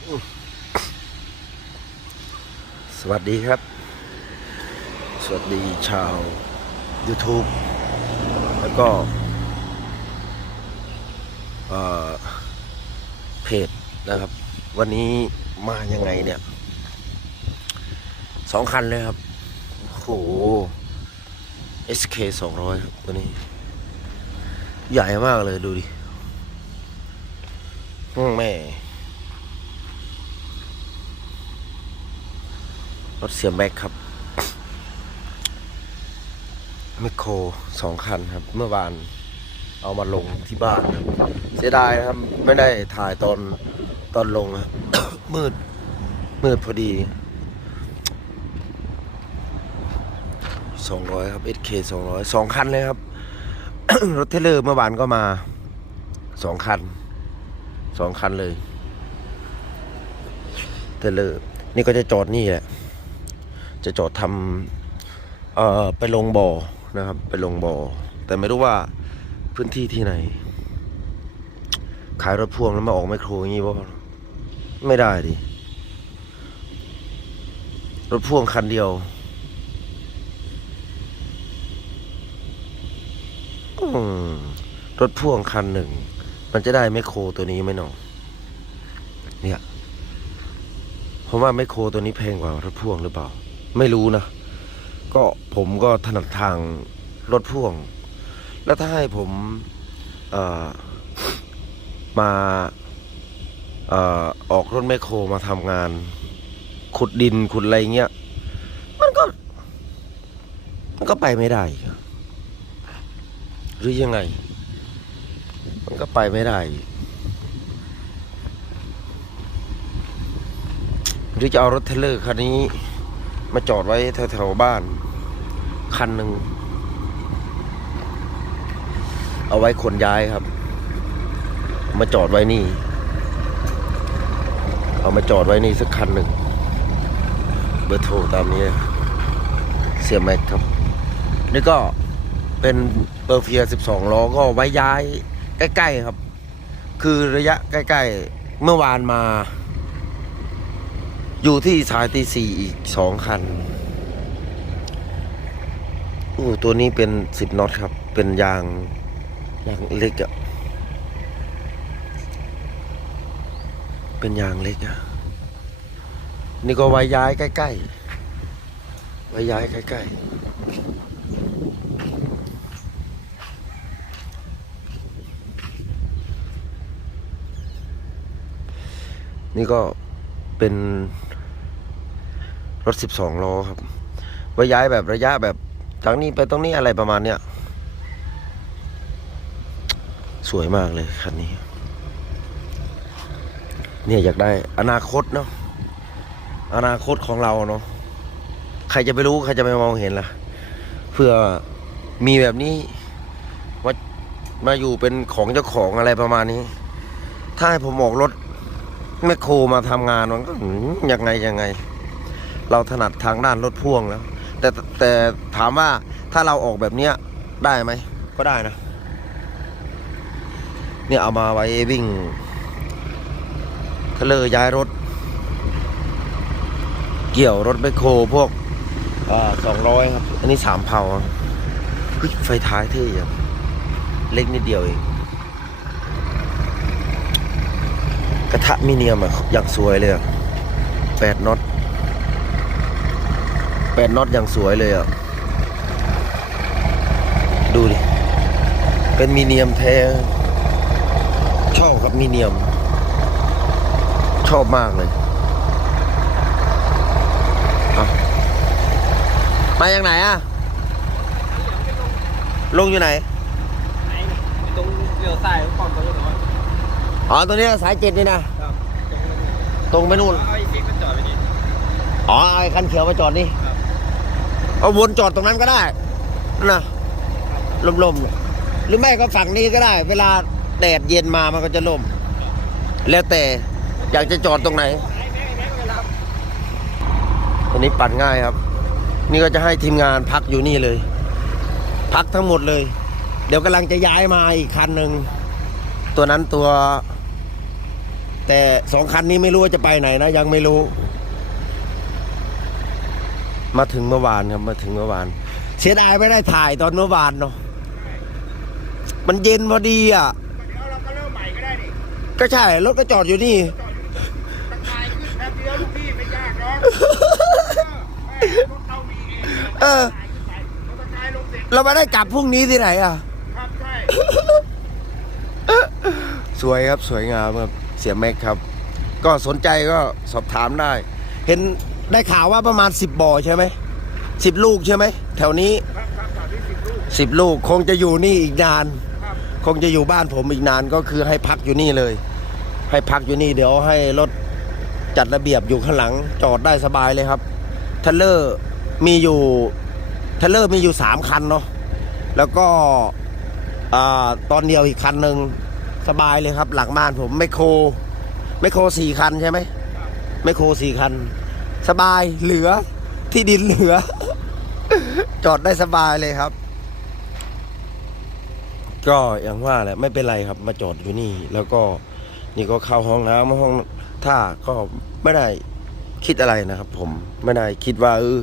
สวัสดีครับ สวัสดีชาว YouTube แล้วก็เเพจนะครับ วันนี้มายังไงเนี่ยสองคันเลยครับโอ้โห SK 200ครับตัวนี้ ใหญ่มากเลยดูดิแม่ รถเสียแม็กครับแมคโครสองคันครับ เมื่อวานเอามาลงที่บ้านครับ เสียดายครับ ไม่ได้ถ่ายตอนตอนลงครับ มืด มืดพอดีสองร้อยครับ SK สองร้อยสองคันเลยครับ รถเทเลอร์เมื่อวานก็มาสองคันสองคันเลยเทเลอร์นี่ก็จะจอดนี่แหละ จะจอดทำเอ่อไปลงบ่อนะครับ ไปลงบ่อแต่ไม่รู้ว่าพื้นที่ที่ไหน ขายรถพ่วงแล้วมาออกไมโครอย่างนี้ว่าไม่ได้ดิรถพ่วงคันเดียวรถพ่วงคันหนึ่ง มันจะได้ไมโครตัวนี้ไหมน้องเนี่ยผมว่าไมโครตัวนี้แพงกว่ารถพ่วงหรือเปล่า ไม่รู้นะ ก็ผมก็ถนัดทางรถพ่วง แล้วถ้าให้ผมมาออกรถแมคโครมาทำงาน ขุดดินขุดอะไรเงี้ย มันก็ มันก็ไปไม่ได้ หรือยังไง มันก็ไปไม่ได้ หรือจะเอารถเทเลอร์คันนี้ มาจอดไว้แถวๆบ้าน คันหนึ่ง เอาไว้ขนย้ายครับ มาจอดไว้นี่ เอามาจอดไว้นี่สักคันหนึ่ง เบอร์โทรตามนี้ เสียแม็กครับ นี่ก็เป็นเปอร์เฟีย 12 ล้อก็ไว้ย้ายใกล้ ๆ ครับ คือระยะใกล้ ๆ เมื่อวานมา อยู่ที่สายตีสี่อีกสองคันโอ้ตัวนี้เป็นสิบน็อตครับ เป็นยางยางเล็กอะเป็นยางเล็กอะนี่ก็ไว้ย้ายใกล้ๆไว้ย้ายใกล้ๆ นี่ก็เป็น รถสิบสองล้อครับไว้ย้ายแบบระยะแบบจากนี้ไปตรงนี้อะไรประมาณเนี้ย สวยมากเลยคันนี้ เนี่ยอยากได้อนาคตเนาะอนาคตของเราเนาะใครจะไปรู้ใครจะไปมองเห็นล่ะเพื่อมีแบบนี้ว่ามาอยู่เป็นของเจ้าของอะไรประมาณนี้ ถ้าให้ผมออกรถแมคโครมาทำงานมันก็ยังไงยังไง เราถนัดทางด้านรถพ่วงแล้ว แต่แต่ถามว่าถ้าเราออกแบบเนี้ยได้ไหม ก็ได้นะ เนี่ยเอามาไว้วิ่งเทเลอย้ายรถ เกี่ยวรถแมคโคพวกสองร้อยครับ อันนี้สามเผาไฟท้ายเท่ยังเล็กนิดเดียวเองกระทะมิเนียมอะอย่างสวยเลยแปดน็อต แปดน็อตอย่างสวยเลยอะดูดิ เป็นมีเนียมแท้ ชอบครับมีเนียม ชอบมากเลยเอามาอย่างไหนอะลงอยู่ไหนไหนตรงเลี้ยวซ้ายก่อนตรงนู้นอ๋อตัวนี้สายเจ็ดนี่นะครับตรงไปนู่นเอาไอ้กิ๊กมันจอดไปนี่อ๋อเอาไอ้คันเขียวมาจอดนี่ครับ เอาวนจอดตรงนั้นก็ได้นะลมๆหรือไม่ก็ฝั่งนี้ก็ได้ เวลาแดดเย็นมามันก็จะล่ม แล้วแต่อยากจะจอดตรงไหนไอ้แม่นี้ปั่นง่ายครับ นี่ก็จะให้ทีมงานพักอยู่นี่เลย พักทั้งหมดเลย เดี๋ยวกำลังจะย้ายมาอีกคันหนึ่งตัวนั้นตัว แต่สองคันนี้ไม่รู้ว่าจะไปไหนนะ ยังไม่รู้ มาถึงเมื่อวานครับมาถึงเมื่อวาน เสียดายไม่ได้ถ่ายตอนเมื่อวานเนาะมันเย็นพอดีอะเดี๋ยวเราก็เริ่มใหม่ก็ได้นี่ก็ใช่รถก็จอดอยู่นี่จอดอยู่ตะกายขึ้นแป๊บเดียวลูกพี่ไม่ยากหรอกเออรถเรามีเองเออตายขึ้นไปรถตะกายลงเสร็จเราไม่ได้กลับพรุ่งนี้ที่ไหนอะครับใช่สวยครับสวยงามครับเสียแม็กครับ ก็สนใจก็สอบถามได้ เห็น ได้ข่าวว่าประมาณ10บ่อใช่ไหมสิบลูกใช่ไหมแถวนี้ครับครับสามที่สิบลูกสิบลูกคงจะอยู่นี่อีกนาน ครับคงจะอยู่บ้านผมอีกนานก็คือให้พักอยู่นี่เลย ให้พักอยู่นี่เดี๋ยวให้รถจัดระเบียบอยู่ข้างหลังจอดได้สบายเลยครับเทเลอร์มีอยู่เทเลอร์มีอยู่สามคันเนาะแล้วก็อ่าตอนเดียวอีกคันหนึ่งสบายเลยครับ หลังบ้านผมไมโครไมโครสี่คันใช่ไหมไมโครสี่คัน สบายเหลือ ที่ดินเหลือ จอดได้สบายเลยครับ ก็อย่างว่าแหละไม่เป็นไรครับ มาจอดอยู่นี่ แล้วก็นี่ก็เข้าห้องน้ำห้องท่าก็ไม่ได้คิดอะไรนะครับ ผมไม่ได้คิดว่าเออ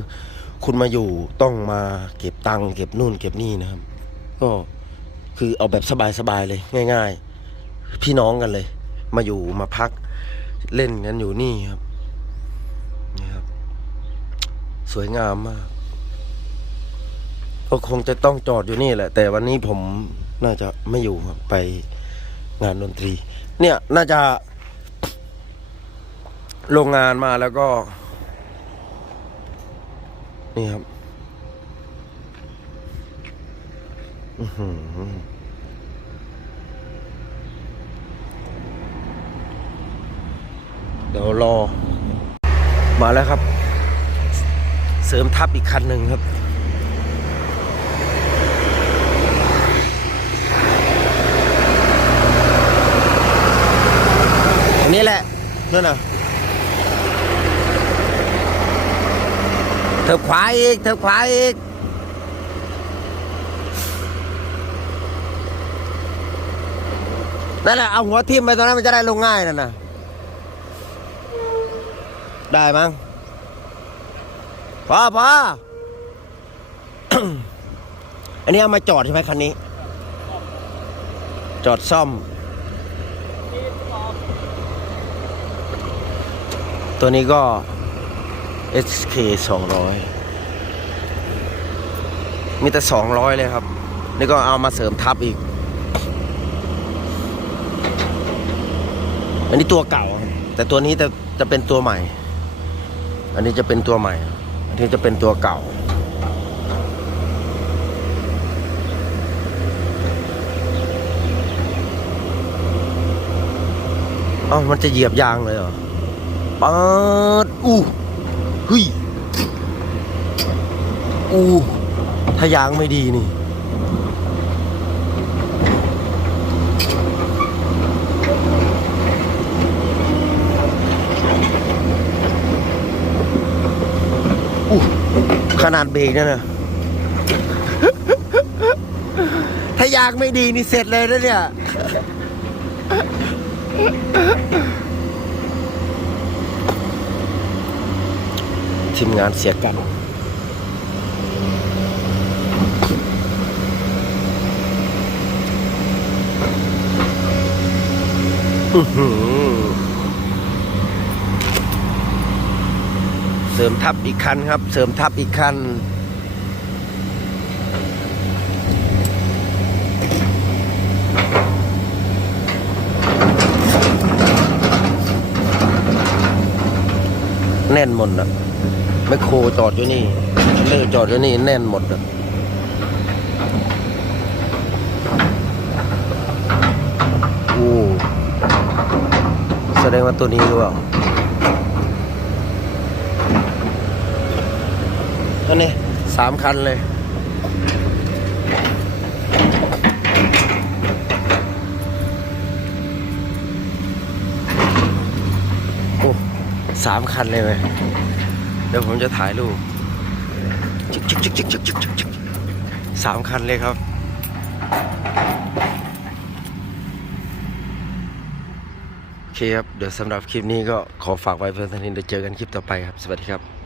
คุณมาอยู่ต้องมาเก็บตังค์เก็บนู่น เก็บนี่นะครับ ก็คือเอาแบบสบายๆเลย ง่าย ๆ พี่น้องกันเลย มาอยู่มาพักเล่นกันอยู่นี่ครับนี่ครับ สวยงามมาก ก็คงจะต้องจอดอยู่นี่แหละ แต่วันนี้ผมน่าจะไม่อยู่ไปงานดนตรี เนี่ยน่าจะ โรงงานมาแล้วก็ นี่ครับเดี๋ยวรอ มาแล้วครับ เสริมทับอีกคันหนึ่งครับอันนี้แหละนั่นน่ะเธอขวาอีก เธอขวาอีกนั่นแหละเอาหัวทิ่มไปตรงนั้นมันจะได้ลงง่ายนั่นน่ะ ได้มั้ง พ่อพ่ออันนี้เอามาจอดใช่ไหมคันนี้ จอดซ่อม ตัวนี้ก็ SK 200 มีแต่ 200 เลยครับ นี่ก็เอามาเสริมทับอีก อันนี้ตัวเก่า แต่ตัวนี้จะจะเป็นตัวใหม่ อันนี้จะเป็นตัวใหม่ ที่จะเป็นตัวเก่า เอ้ามันจะเหยียบยางเลยเหรอปัดอู้เฮ้ยอู้ถ้ายางไม่ดีนี่ ขนาดเบรกนั่นนะถ้ายางไม่ดีนี่เสร็จเลยนะเนี่ย ทีมงานเสียกันอือหือ สริมทับอีกคันครับ เสริมทับอีกคันแน่นหมดอะแมคโครจอดอยู่นี่เลอจอดอยู่นี่แน่นหมดอะโอ้แสดงว่าตัวนี้หรือเปล่า อันนี้สามคันเลย โอ้สามคันเลยไหมเดี๋ยวผมจะถ่ายรูปจิกจิกจิกจิกจิกจิกจิกสามคันเลยครับโอเคครับ เดี๋ยวสำหรับคลิปนี้ก็ขอฝากไว้เพื่อนท่านนี้เดี๋ยวเจอกันคลิปต่อไปครับ สวัสดีครับ